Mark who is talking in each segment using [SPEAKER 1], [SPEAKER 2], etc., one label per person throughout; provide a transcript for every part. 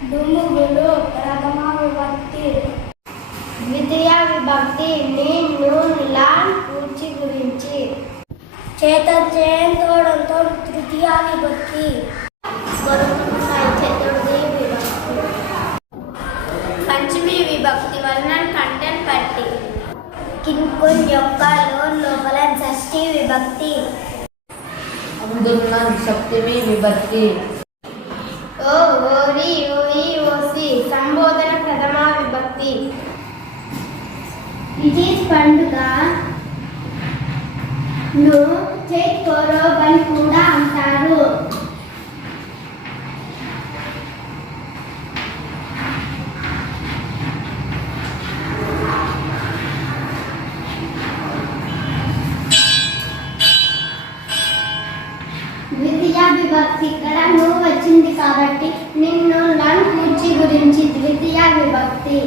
[SPEAKER 1] డుముగులు ప్రథమ విభక్తి ద్వితీయ విభక్తి నీన్ నూన్ లాన్ పూర్చి గురించి. చేత చేయంతోడంతో తృతీయ విభక్తి. పంచమి విభక్తి వలన కంటెంట్ పట్టి. కింకున్ యొక్క లోన్ లోపల షష్ఠి విభక్తి.
[SPEAKER 2] అందున్న సప్తమి విభక్తి.
[SPEAKER 1] ఓ ఓరి ఓయి ఓసి సంబోధన ప్రథమ విభక్తి విజయ్ పండుగ ను చేత్ కోరోబ్ అని కూడా అంటారు. ద్వితీయ విభక్తి ఇక్కడ నువ్వు వచ్చింది కాబట్టి నిన్ను లన్ కూర్చి గురించి ద్వితీయ విభక్తి.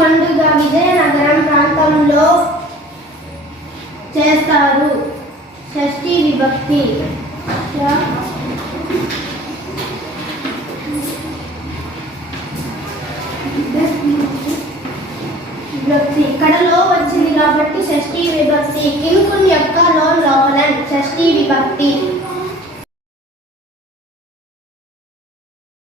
[SPEAKER 1] పండుగ విజయనగరం ప్రాంతంలో చేస్తారు. షష్ఠి విభక్తి. విభక్తి. ఇక్కడ లో వచ్చింది కాబట్టి షష్ఠి విభక్తి. కింకున్ యొక్క లో లోపల షష్ఠి విభక్తి.